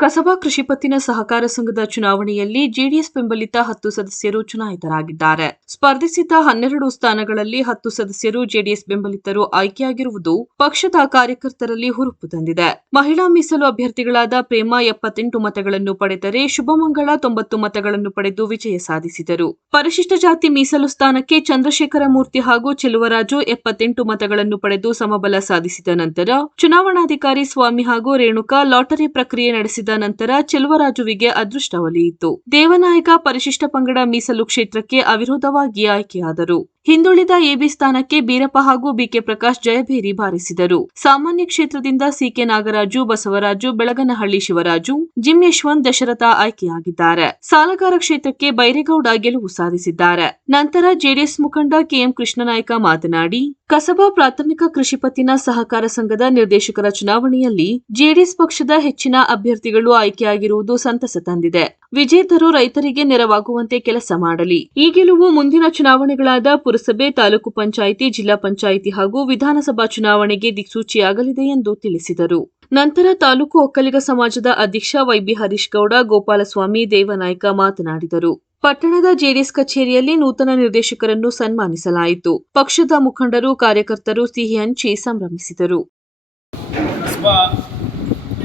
ಕಸಬಾ ಕೃಷಿ ಪತ್ತಿನ ಸಹಕಾರ ಸಂಘದ ಚುನಾವಣೆಯಲ್ಲಿ ಜೆಡಿಎಸ್ ಬೆಂಬಲಿತ ಹತ್ತು ಸದಸ್ಯರು ಚುನಾಯಿತರಾಗಿದ್ದಾರೆ. ಸ್ಪರ್ಧಿಸಿದ್ದ ಹನ್ನೆರಡು ಸ್ಥಾನಗಳಲ್ಲಿ ಹತ್ತು ಸದಸ್ಯರು ಜೆಡಿಎಸ್ ಬೆಂಬಲಿತರು ಆಯ್ಕೆಯಾಗಿರುವುದು ಪಕ್ಷದ ಕಾರ್ಯಕರ್ತರಲ್ಲಿ ಹುರುಪು ತಂದಿದೆ. ಮಹಿಳಾ ಮೀಸಲು ಅಭ್ಯರ್ಥಿಗಳಾದ ಪ್ರೇಮ ಎಪ್ಪತ್ತೆಂಟು ಮತಗಳನ್ನು ಪಡೆದರೆ ಶುಭಮಂಗಳ ತೊಂಬತ್ತು ಮತಗಳನ್ನು ಪಡೆದು ವಿಜಯ ಸಾಧಿಸಿದರು. ಪರಿಶಿಷ್ಟ ಜಾತಿ ಮೀಸಲು ಸ್ಥಾನಕ್ಕೆ ಚಂದ್ರಶೇಖರ ಮೂರ್ತಿ ಹಾಗೂ ಚೆಲುವರಾಜು ಎಪ್ಪತ್ತೆಂಟು ಮತಗಳನ್ನು ಪಡೆದು ಸಮಬಲ ಸಾಧಿಸಿದ ನಂತರ ಚುನಾವಣಾಧಿಕಾರಿ ಸ್ವಾಮಿ ಹಾಗೂ ರೇಣುಕಾ ಲಾಟರಿ ಪ್ರಕ್ರಿಯೆ ನಡೆಸಿದ ನಂತರ ಚೆಲುವರಾಜುವಿಗೆ ಅದೃಷ್ಟ ಒಲಿಯಿತು. ದೇವನಾಯಕ ಪರಿಶಿಷ್ಟ ಪಂಗಡ ಮೀಸಲು ಕ್ಷೇತ್ರಕ್ಕೆ ಅವಿರೋಧವಾಗಿ ಆಯ್ಕೆಯಾದರು. ಹಿಂದುಳಿದ ಎಬಿ ಸ್ಥಾನಕ್ಕೆ ಬೀರಪ್ಪ ಹಾಗೂ ಬಿಕೆ ಪ್ರಕಾಶ್ ಜಯಭೇರಿ ಬಾರಿಸಿದರು. ಸಾಮಾನ್ಯ ಕ್ಷೇತ್ರದಿಂದ ಸಿಕೆ ನಾಗರಾಜು, ಬಸವರಾಜು, ಬೆಳಗನಹಳ್ಳಿ ಶಿವರಾಜು, ಜಿಮ್ ಯಶವಂತ್ ದಶರಥ ಆಯ್ಕೆಯಾಗಿದ್ದಾರೆ. ಸಾಲಗಾರ ಕ್ಷೇತ್ರಕ್ಕೆ ಬೈರೇಗೌಡ ಗೆಲುವು ಸಾಧಿಸಿದ್ದಾರೆ. ನಂತರ ಜೆಡಿಎಸ್ ಮುಖಂಡ ಕೆಎಂ ಕೃಷ್ಣನಾಯ್ಕ ಮಾತನಾಡಿ, ಕಸಬಾ ಪ್ರಾಥಮಿಕ ಕೃಷಿ ಪತ್ತಿನ ಸಹಕಾರ ಸಂಘದ ನಿರ್ದೇಶಕರ ಚುನಾವಣೆಯಲ್ಲಿ ಜೆಡಿಎಸ್ ಪಕ್ಷದ ಹೆಚ್ಚಿನ ಅಭ್ಯರ್ಥಿಗಳು ಆಯ್ಕೆಯಾಗಿರುವುದು ಸಂತಸ ತಂದಿದೆ. ವಿಜೇತರು ರೈತರಿಗೆ ನೆರವಾಗುವಂತೆ ಕೆಲಸ ಮಾಡಲಿ. ಈ ಗೆಲುವು ಮುಂದಿನ ಚುನಾವಣೆಗಳಾದ ಪುರಸಭೆ, ತಾಲೂಕು ಪಂಚಾಯಿತಿ, ಜಿಲ್ಲಾ ಪಂಚಾಯಿತಿ ಹಾಗೂ ವಿಧಾನಸಭಾ ಚುನಾವಣೆಗೆ ದಿಕ್ಸೂಚಿಯಾಗಲಿದೆ ಎಂದು ತಿಳಿಸಿದರು. ನಂತರ ತಾಲೂಕು ಒಕ್ಕಲಿಗ ಸಮಾಜದ ಅಧ್ಯಕ್ಷ ವೈಬಿ ಹರೀಶ್ ಗೌಡ, ಗೋಪಾಲಸ್ವಾಮಿ, ದೇವನಾಯ್ಕ ಮಾತನಾಡಿದರು. ಪಟ್ಟಣದ ಜೆಡಿಎಸ್ ಕಚೇರಿಯಲ್ಲಿ ನೂತನ ನಿರ್ದೇಶಕರನ್ನು ಸನ್ಮಾನಿಸಲಾಯಿತು. ಪಕ್ಷದ ಮುಖಂಡರು, ಕಾರ್ಯಕರ್ತರು ಸಿಹಿ ಹಂಚಿ ಸಂಭ್ರಮಿಸಿದರು.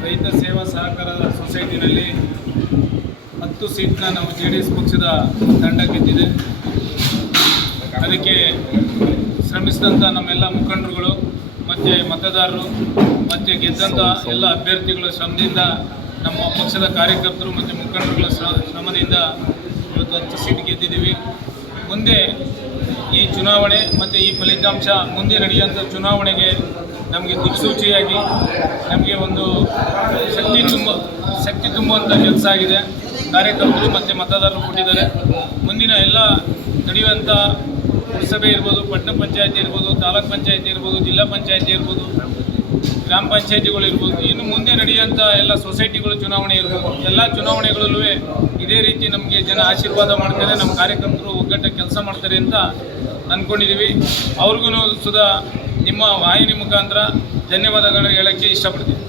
ರೈತ ಸೇವಾ ಸಹಕಾರ ಸೊಸೈಟಿನಲ್ಲಿ ಹತ್ತು ಸೀಟ್ನ ನಮ್ಮ ಜೆ ಡಿ ಎಸ್ ಪಕ್ಷದ ತಂಡ ಗೆದ್ದಿದೆ. ಅದಕ್ಕೆ ಶ್ರಮಿಸಿದಂಥ ನಮ್ಮೆಲ್ಲ ಮುಖಂಡರುಗಳು, ಮತ್ತು ಮತದಾರರು, ಮತ್ತು ಗೆದ್ದಂಥ ಎಲ್ಲ ಅಭ್ಯರ್ಥಿಗಳ ಶ್ರಮದಿಂದ ನಮ್ಮ ಪಕ್ಷದ ಕಾರ್ಯಕರ್ತರು ಮತ್ತು ಮುಖಂಡರುಗಳ ಶ್ರ- ಶ್ರಮದಿಂದ ಇವತ್ತು ಹತ್ತು ಸೀಟ್ ಗೆದ್ದಿದ್ದೀವಿ. ಮುಂದೆ ಈ ಚುನಾವಣೆ ಮತ್ತು ಈ ಫಲಿತಾಂಶ ಮುಂದೆ ನಡೆಯುವಂಥ ಚುನಾವಣೆಗೆ ನಮಗೆ ದಿಕ್ಸೂಚಿಯಾಗಿ ನಮಗೆ ಒಂದು ಶಕ್ತಿ ತುಂಬ, ಶಕ್ತಿ ತುಂಬುವಂಥ ಕೆಲಸ ಆಗಿದೆ. ಕಾರ್ಯಕರ್ತರು ಮತ್ತು ಮತದಾರರು ಕೊಟ್ಟಿದ್ದಾರೆ. ಮುಂದಿನ ಎಲ್ಲ ನಡೆಯುವಂಥ ಪುರಸಭೆ ಇರ್ಬೋದು, ಪಟ್ಟಣ ಪಂಚಾಯತಿ ಇರ್ಬೋದು, ತಾಲೂಕ್ ಪಂಚಾಯತಿ ಇರ್ಬೋದು, ಜಿಲ್ಲಾ ಪಂಚಾಯತಿ ಇರ್ಬೋದು, ಗ್ರಾಮ ಪಂಚಾಯತಿಗಳು ಇರ್ಬೋದು, ಇನ್ನು ಮುಂದೆ ನಡೆಯುವಂಥ ಎಲ್ಲ ಸೊಸೈಟಿಗಳು ಚುನಾವಣೆ ಇರ್ಬೋದು. ಎಲ್ಲ ಚುನಾವಣೆಗಳಲ್ಲೂ ಇದೇ ರೀತಿ ನಮಗೆ ಜನ ಆಶೀರ್ವಾದ ಮಾಡ್ತಾರೆ, ನಮ್ಮ ಕಾರ್ಯಕರ್ತರು ಒಗ್ಗಟ್ಟ ಕೆಲಸ ಮಾಡ್ತಾರೆ ಅಂತ ಅಂದ್ಕೊಂಡಿದ್ದೀವಿ ಅವ್ರಿಗೂ ಸುಧಾ ನಿಮ್ಮ ವಾಹಿನಿ ಮುಖಾಂತರ ಧನ್ಯವಾದಗಳು ಹೇಳೋಕ್ಕೆ ಇಷ್ಟಪಡ್ತೀನಿ.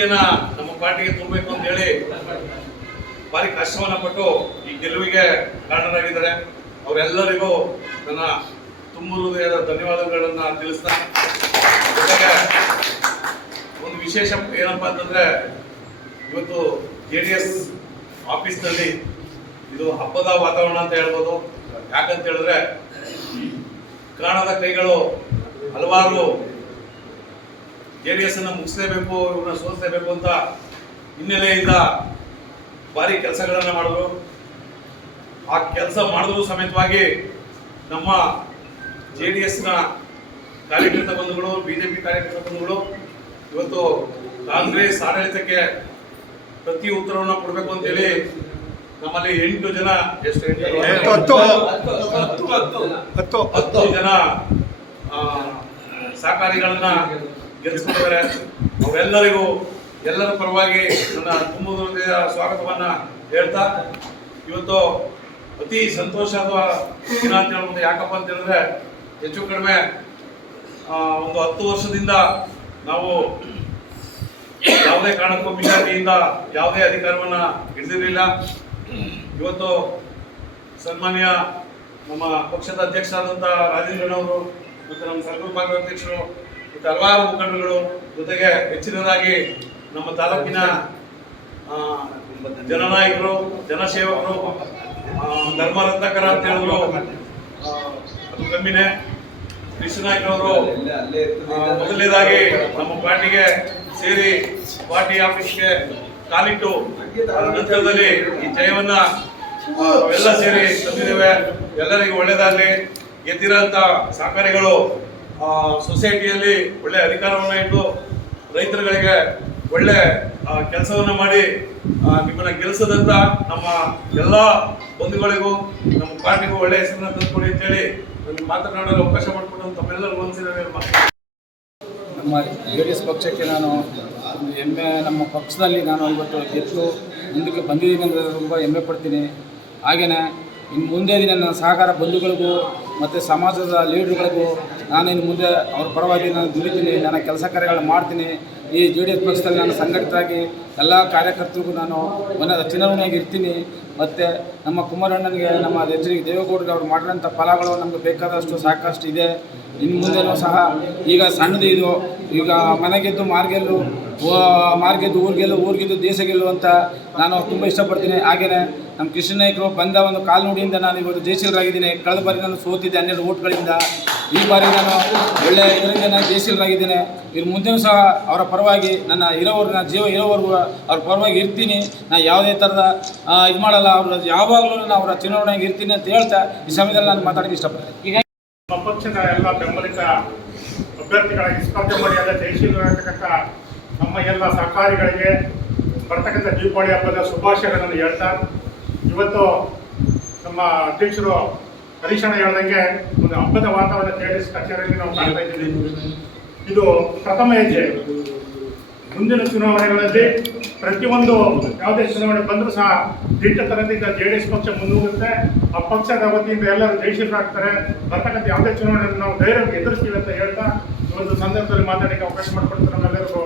ಶಕ್ತಿಯನ್ನ ನಮ್ಮ ಪಾರ್ಟಿಗೆ ತುಂಬಬೇಕು ಅಂತ ಹೇಳಿ ಭಾರಿ ಕಷ್ಟವನ್ನ ಪಟ್ಟು ಈ ಗೆಲುವಿಗೆ ಕಾರಣರಾಗಿದ್ದಾರೆ. ಅವರೆಲ್ಲರಿಗೂ ನನ್ನ ತುಂಬ ಹೃದಯದ ಧನ್ಯವಾದಗಳನ್ನ ತಿಳಿಸ್ತಾ ಜೊತೆಗೆ ಒಂದು ವಿಶೇಷ ಏನಪ್ಪಾ ಅಂತಂದ್ರೆ ಇವತ್ತು ಜೆ ಡಿ ಎಸ್ ಆಫೀಸ್ನಲ್ಲಿ ಇದು ಹಬ್ಬದ ವಾತಾವರಣ ಅಂತ ಹೇಳ್ಬೋದು. ಯಾಕಂತ ಹೇಳಿದ್ರೆ ಕಾಣದ ಕೈಗಳು ಹಲವಾರು ಜೆ ಡಿ ಎಸ್ ಅನ್ನ ಮುಗಿಸಲೇಬೇಕು ಇವ್ರನ್ನ ಸೋಲಿಸಲೇಬೇಕು ಅಂತ ಹಿನ್ನೆಲೆಯಿಂದ ಭಾರಿ ಕೆಲಸಗಳನ್ನ ಮಾಡಿದ್ರು. ಆ ಕೆಲಸ ಮಾಡಿದ್ರು ಸಮೇತವಾಗಿ ನಮ್ಮ ಜೆ ಡಿ ಎಸ್ನ ಕಾರ್ಯಕರ್ತ ಬಂಧುಗಳು ಬಿಜೆಪಿ ಕಾರ್ಯಕರ್ತ ಬಂಧುಗಳು ಇವತ್ತು ಕಾಂಗ್ರೆಸ್ ಆಡಳಿತಕ್ಕೆ ಪ್ರತಿ ಉತ್ತರವನ್ನು ಕೊಡಬೇಕು ಅಂತೇಳಿ ನಮ್ಮಲ್ಲಿ ಎಂಟು ಜನ ಎಷ್ಟು ಹತ್ತು. ಜನ ಸಹಕಾರಿಗಳನ್ನ ಗೆಲ್ಲಿಸ್ಕೊಂಡಿದ್ದಾರೆ ಅವೆಲ್ಲರಿಗೂ ಎಲ್ಲರ ಪರವಾಗಿ ನನ್ನ ತುಂಬ ಸ್ವಾಗತವನ್ನು ಹೇಳ್ತಾ, ಇವತ್ತು ಅತಿ ಸಂತೋಷದ ದಿನ ಅಂತ ಹೇಳ್ಬೋದು. ಯಾಕಪ್ಪ ಅಂತ ಹೇಳಿದ್ರೆ, ಹೆಚ್ಚು ಕಡಿಮೆ ಒಂದು ಹತ್ತು ವರ್ಷದಿಂದ ನಾವು ಯಾವುದೇ ಕಾರಣಕ್ಕೂ ಬಿಜೆಪಿಯಿಂದ ಯಾವುದೇ ಅಧಿಕಾರವನ್ನು ಹಿಡಿದಿರಲಿಲ್ಲ. ಇವತ್ತು ಸನ್ಮಾನ್ಯ ನಮ್ಮ ಪಕ್ಷದ ಅಧ್ಯಕ್ಷರಾದಂಥ ರಾಜೇಂದ್ರನವರು ಮತ್ತು ನಮ್ಮ ಭಾಗದ ಅಧ್ಯಕ್ಷರು ಮತ್ತು ಹಲವಾರು ಮುಖಂಡರುಗಳು ಜೊತೆಗೆ ಹೆಚ್ಚಿನದಾಗಿ ನಮ್ಮ ತಾಲೂಕಿನ ಜನನಾಯಕರು, ಜನಸೇವಕರು ಧರ್ಮರತ್ನಕರ ಅಂತ ಹೇಳಿದ್ರು. ಅದು ಕಮ್ಮಿನೇ ಕೃಷ್ಣನಾಯ್ಕರವರು ಮೊದಲನೇದಾಗಿ ನಮ್ಮ ಪಾರ್ಟಿಗೆ ಸೇರಿ ಪಾರ್ಟಿ ಆಫೀಸ್ಗೆ ಕಾಲಿಟ್ಟು ನಂತರದಲ್ಲಿ ಈ ಜಯವನ್ನ ಎಲ್ಲ ಸೇರಿ ತಂದಿದ್ದೇವೆ. ಎಲ್ಲರಿಗೂ ಒಳ್ಳೇದಾಗಲಿ ಗೆದ್ದಿರೋಂಥ ಸಹಕಾರಿಗಳು ಸೊಸೈಟಿಯಲ್ಲಿ ಒಳ್ಳೆ ಅಧಿಕಾರವನ್ನು ಇಟ್ಟು ರೈತರುಗಳಿಗೆ ಒಳ್ಳೆ ಕೆಲಸವನ್ನು ಮಾಡಿ ನಿಮ್ಮನ್ನು ಗೆಲ್ಲಿಸದಂತ ನಮ್ಮ ಎಲ್ಲ ಬಂಧುಗಳಿಗೂ, ನಮ್ಮ ಪಾರ್ಟಿಗೂ ಒಳ್ಳೆ ಹೆಸರನ್ನ ತಂದ್ಕೊಡಿ ಅಂತೇಳಿ ನನಗೆ ಮಾತನಾಡಲು ಅವಕಾಶ ಮಾಡಿಕೊಟ್ಟು ತಮ್ಮೆಲ್ಲರಿಗೂ ಒಂದ್ಸಲ ಮಾತು ನಮ್ಮ ಜೆ ಡಿ ಎಸ್ ಪಕ್ಷಕ್ಕೆ ನಾನು ಹೆಮ್ಮೆ, ನಮ್ಮ ಪಕ್ಷದಲ್ಲಿ ನಾನು ಇವತ್ತು ಗೆದ್ದು ಮುಂದಕ್ಕೆ ಬಂದಿದ್ದೀನಿ ಅಂದರೆ ತುಂಬ ಹೆಮ್ಮೆ ಪಡ್ತೀನಿ. ಹಾಗೆಯೇ ಇನ್ನು ಮುಂದೆ ದಿನ ನನ್ನ ಸಹಕಾರ ಬಂಧುಗಳಿಗೂ ಮತ್ತು ಸಮಾಜದ ಲೀಡ್ರುಗಳಿಗೂ ನಾನಿನ್ನು ಮುಂದೆ ಅವ್ರ ಪರವಾಗಿ ನಾನು ದುಡಿತೀನಿ, ನನ್ನ ಕೆಲಸ ಕಾರ್ಯಗಳನ್ನ ಮಾಡ್ತೀನಿ. ಈ ಜೆ ಡಿ ಎಸ್ ಪಕ್ಷದಲ್ಲಿ ನಾನು ಸಂಘಟಿತರಾಗಿ ಎಲ್ಲ ಕಾರ್ಯಕರ್ತರಿಗೂ ನಾನು ಒಂದು ಚುನಾವಣೆಯಾಗಿ ಇರ್ತೀನಿ. ಮತ್ತು ನಮ್ಮ ಕುಮಾರಣ್ಣನಿಗೆ, ನಮ್ಮ ಎಚ್ ದೇವೇಗೌಡರಿಗೆ ಅವ್ರು ಮಾಡಿದಂಥ ಫಲಗಳು ನಮಗೆ ಬೇಕಾದಷ್ಟು ಸಾಕಷ್ಟು ಇದೆ. ಇನ್ನು ಮುಂದೆನೂ ಸಹ ಈಗ ಸಣ್ಣದು ಇದು. ಈಗ ಮನೆಗೆದ್ದು ಮಾರ್ಗೆಲ್ಲು ಮಾರ್ಗೆದ್ದು ಊರಿಗೆಲ್ಲು ಊರಿಗೆದ್ದು ದೇಶ ಗೆಲ್ಲು ಅಂತ ನಾನು ತುಂಬ ಇಷ್ಟಪಡ್ತೀನಿ. ಹಾಗೆಯೇ ನಮ್ಮ ಕೃಷ್ಣ ನಾಯಕರು ಬಂದ ಒಂದು ಕಾಲ್ನುಡಿಯಿಂದ ನಾನು ಇವತ್ತು ಜಯಶೀಲರಾಗಿದ್ದೀನಿ. ಕಳೆದ ಬಾರಿ ನಾನು ಸೋತಿದ್ದೆ ಹನ್ನೆರಡು ಓಟ್ಗಳಿಂದ. ಈ ಬಾರಿ ನಾನು ಒಳ್ಳೆಯ ಇದರಿಂದ ನಾನು ಜಯಶೀಲರಾಗಿದ್ದೇನೆ. ಇನ್ನು ಮುಂದೆನೂ ಸಹ ಅವರ ಪರವಾಗಿ ನನ್ನ ಇರೋವರೆಗೂ ನನ್ನ ಜೀವ ಇರೋವರೆಗೂ ಅವ್ರ ಪರವಾಗಿ ಇರ್ತೀನಿ. ನಾನು ಯಾವುದೇ ಥರದ ಇದು ಮಾಡಲ್ಲ. ಅವ್ರ ಯಾವಾಗಲೂ ನಾನು ಅವರ ಚುನಾವಣೆಗೆ ಇರ್ತೀನಿ ಅಂತ ಹೇಳ್ತಾ ಈ ಸಮಯದಲ್ಲಿ ನಾನು ಮಾತಾಡೋಕ್ಕೆ ಇಷ್ಟಪಡ್ತೀನಿ. ನಮ್ಮ ಪಕ್ಷದ ಎಲ್ಲ ಬೆಂಬಲಿತ ಅಭ್ಯರ್ಥಿಗಳಾಗಿ ಸ್ಪರ್ಧೆ ಮಾಡಿ ಎಲ್ಲ ಜಯಶೀಲರಾಗಿರ್ತಕ್ಕಂಥ ನಮ್ಮ ಎಲ್ಲ ಸಹಕಾರಿಗಳಿಗೆ ಬರ್ತಕ್ಕಂಥ ದೀಪಾವಳಿ ಹಬ್ಬದ ಶುಭಾಶಯಗಳನ್ನು ಹೇಳ್ತಾ, ಇವತ್ತು ನಮ್ಮ ಅಧ್ಯಕ್ಷರು ಹರೀಶಣ್ಣ ಹೇಳ್ದಂಗೆ ಒಂದು ಹಬ್ಬದ ವಾತಾವರಣ ಜೆಡಿಎಸ್ ಕಚೇರಿಯಲ್ಲಿ ನಾವು ಕಾಣ್ತಾ ಇದ್ದೀವಿ. ಇದು ಪ್ರಥಮ ಹೆಜ್ಜೆ. ಮುಂದಿನ ಚುನಾವಣೆಗಳಲ್ಲಿ ಪ್ರತಿಯೊಂದು ಯಾವುದೇ ಚುನಾವಣೆ ಬಂದರೂ ಸಹ ದಿಟ್ಟತನದಿಂದ ಜೆ ಡಿ ಎಸ್ ಪಕ್ಷ ಮುಂದೂಡುತ್ತೆ. ಆ ಪಕ್ಷದ ವತಿಯಿಂದ ಎಲ್ಲರೂ ಜಯಶೀಲರಾಗ್ತಾರೆ ಬರ್ತಕ್ಕಂಥ ಯಾವುದೇ ಚುನಾವಣೆಯನ್ನು ನಾವು ಧೈರ್ಯವಾಗಿ ಎದುರಿಸ್ತೀವಿ ಅಂತ ಹೇಳ್ತಾ ಒಂದು ಸಂದರ್ಭದಲ್ಲಿ ಮಾತಾಡಲಿಕ್ಕೆ ಅವಕಾಶ ಮಾಡಿಕೊಡ್ತಾರೆ ನಮ್ಮೆಲ್ಲರೂ